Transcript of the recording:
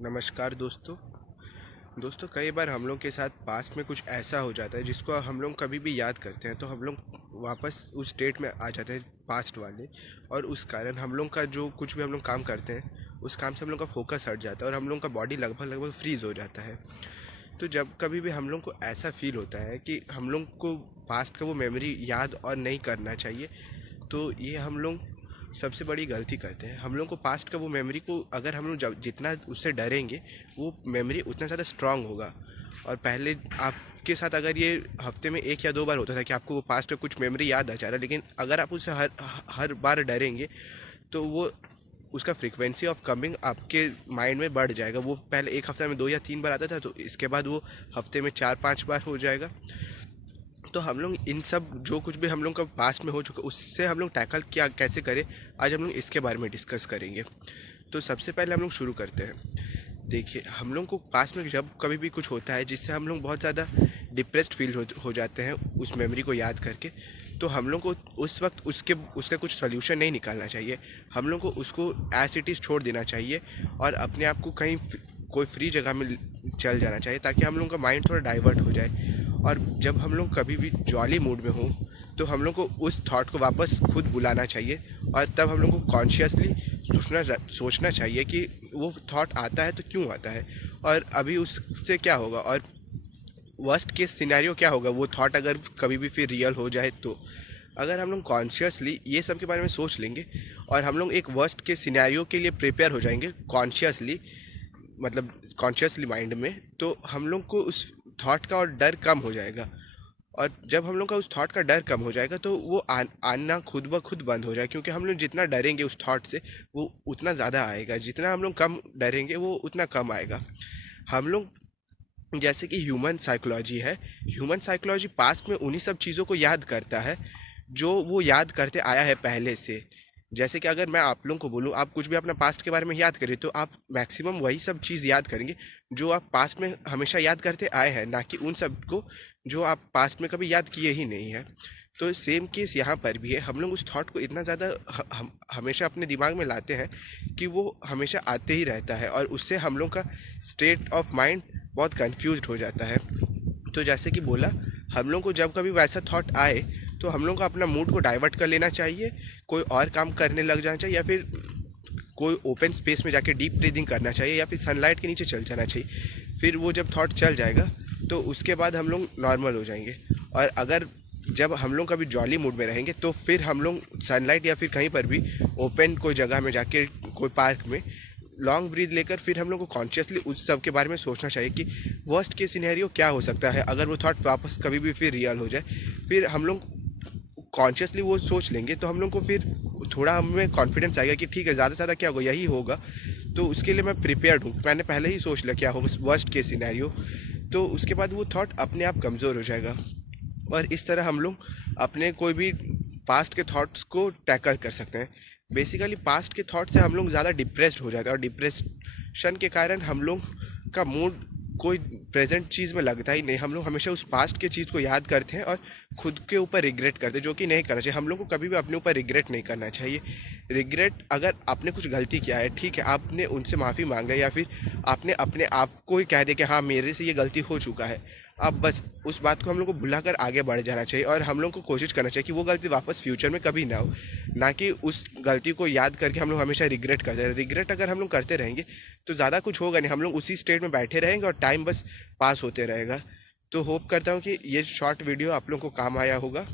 नमस्कार दोस्तों कई बार हम लोग के साथ पास्ट में कुछ ऐसा हो जाता है जिसको हम लोग कभी भी याद करते हैं तो हम लोग वापस उस स्टेट में आ जाते हैं पास्ट वाले। और उस कारण हम लोग का जो कुछ भी हम लोग काम करते हैं उस काम से हम लोग का फोकस हट जाता है और हम लोग का बॉडी लगभग लगभग फ्रीज हो जाता है। तो जब कभी भी हम लोग को ऐसा फील होता है कि हम लोग को पास्ट का वो मेमोरी याद और नहीं करना चाहिए, तो ये हम लोग सबसे बड़ी गलती करते हैं। हम लोग को पास्ट का वो मेमोरी को अगर हम लोग जब जितना उससे डरेंगे वो मेमोरी उतना ज़्यादा स्ट्रांग होगा। और पहले आपके साथ अगर ये हफ्ते में 1 या 2 बार होता था कि आपको वो पास्ट का कुछ मेमोरी याद आ जा रहा है, लेकिन अगर आप उससे हर हर बार डरेंगे तो वो उसका फ्रीक्वेंसी ऑफ कमिंग आपके माइंड में बढ़ जाएगा। वो पहले एक हफ्ते में 2 या 3 बार आता था, तो इसके बाद वो हफ्ते में 4-5 बार हो जाएगा। तो हम लोग इन सब जो कुछ भी हम लोग का पास्ट में हो चुका उससे हम लोग टैकल क्या कैसे करें, आज हम लोग इसके बारे में डिस्कस करेंगे। तो सबसे पहले हम लोग शुरू करते हैं। देखिए, हम लोग को पास्ट में जब कभी भी कुछ होता है जिससे हम लोग बहुत ज़्यादा डिप्रेस्ड फील हो जाते हैं उस मेमोरी को याद करके, तो हम लोग को उस वक्त उसका कुछ सोल्यूशन नहीं निकालना चाहिए। हम लोग को उसको एज इट इज़ छोड़ देना चाहिए और अपने आप को कहीं कोई फ्री जगह में चल जाना चाहिए ताकि हम लोग का माइंड थोड़ा डाइवर्ट हो जाए। और जब हम लोग कभी भी जॉली मूड में हों तो हम लोग को उस थॉट को वापस खुद बुलाना चाहिए और तब हम लोग को कॉन्शियसली सोचना चाहिए कि वो थॉट आता है तो क्यों आता है और अभी उससे क्या होगा और वर्स्ट केस सिनेरियो क्या होगा वो थॉट अगर कभी भी फिर रियल हो जाए तो। अगर हम लोग कॉन्शियसली ये सब के बारे में सोच लेंगे और हम लोग एक वर्स्ट के सिनेरियो के लिए प्रिपेयर हो जाएंगे कॉन्शियसली, मतलब कॉन्शियसली माइंड में, तो हम लोग को उस थॉट का और डर कम हो जाएगा। और जब हम लोग का उस थॉट का डर कम हो जाएगा तो वो आना खुद ब खुद बंद हो जाएगा, क्योंकि हम लोग जितना डरेंगे उस थॉट से वो उतना ज़्यादा आएगा, जितना हम लोग कम डरेंगे वो उतना कम आएगा। हम लोग जैसे कि ह्यूमन साइकोलॉजी है, ह्यूमन साइकोलॉजी पास्ट में उन्हीं सब चीज़ों को याद करता है जो वो याद करते आया है पहले से। जैसे कि अगर मैं आप लोगों को बोलूँ आप कुछ भी अपना पास्ट के बारे में याद करें तो आप मैक्सिमम वही सब चीज़ याद करेंगे जो आप पास्ट में हमेशा याद करते आए हैं, ना कि उन सब को जो आप पास्ट में कभी याद किए ही नहीं है। तो सेम केस यहाँ पर भी है। हम लोग उस थॉट को इतना ज़्यादा हम हमेशा अपने दिमाग में लाते हैं कि वो हमेशा आते ही रहता है और उससे हम लोग का स्टेट ऑफ माइंड बहुत कंफ्यूज्ड हो जाता है। तो जैसे कि बोला, हम लोग को जब कभी वैसा थॉट आए तो हम लोग को अपना मूड को डाइवर्ट कर लेना चाहिए, कोई और काम करने लग जाना चाहिए या फिर कोई ओपन स्पेस में जाके डीप ब्रीदिंग करना चाहिए या फिर सनलाइट के नीचे चल जाना चाहिए। फिर वो जब थॉट चल जाएगा तो उसके बाद हम लोग नॉर्मल हो जाएंगे। और अगर जब हम लोग कभी जॉली मूड में रहेंगे तो फिर हम लोग सनलाइट या फिर कहीं पर भी ओपन कोई जगह में जाके कोई पार्क में लॉन्ग ब्रीथ लेकर फिर हम लोग को कॉन्शियसली उस सब के बारे में सोचना चाहिए कि वर्स्ट के सिनेरियो क्या हो सकता है अगर वो थॉट वापस कभी भी फिर रियल हो जाए। फिर हम लोग कॉन्शियसली वो सोच लेंगे तो हम लोग को फिर थोड़ा हमें कॉन्फिडेंस आएगा कि ठीक है, ज़्यादा से ज़्यादा क्या होगा, यही होगा, तो उसके लिए मैं प्रिपेयर्ड हूँ, मैंने पहले ही सोच लिया क्या होगा वर्स्ट के सिनेरियो। तो उसके बाद वो थॉट अपने आप कमज़ोर हो जाएगा और इस तरह हम लोग अपने कोई भी पास्ट के थॉट्स को टैकल कर सकते हैं। बेसिकली पास्ट के थॉट से हम लोग ज़्यादा डिप्रेस्ड हो जाते हैं और डिप्रेशन के कारण हम लोग का मूड कोई प्रेजेंट चीज़ में लगता ही नहीं। हम लोग हमेशा उस पास्ट के चीज़ को याद करते हैं और खुद के ऊपर रिग्रेट करते हैं, जो कि नहीं करना चाहिए। हम लोग को कभी भी अपने ऊपर रिग्रेट नहीं करना चाहिए। रिग्रेट, अगर आपने कुछ गलती किया है, ठीक है, आपने उनसे माफ़ी मांगा या फिर आपने अपने आप को ही कह दिया कि हाँ मेरे से ये गलती हो चुका है, अब बस उस बात को हम लोग को भुलाकर आगे बढ़ जाना चाहिए और हम लोग को कोशिश करना चाहिए कि वो गलती वापस फ्यूचर में कभी ना हो, ना कि उस गलती को याद करके हम लोग हमेशा रिग्रेट करते रहे। रिग्रेट अगर हम लोग करते रहेंगे तो ज़्यादा कुछ होगा नहीं, हम लोग उसी स्टेट में बैठे रहेंगे और टाइम बस पास होते रहेगा। तो होप करता हूँ कि ये शॉर्ट वीडियो आप लोगों को काम आया होगा।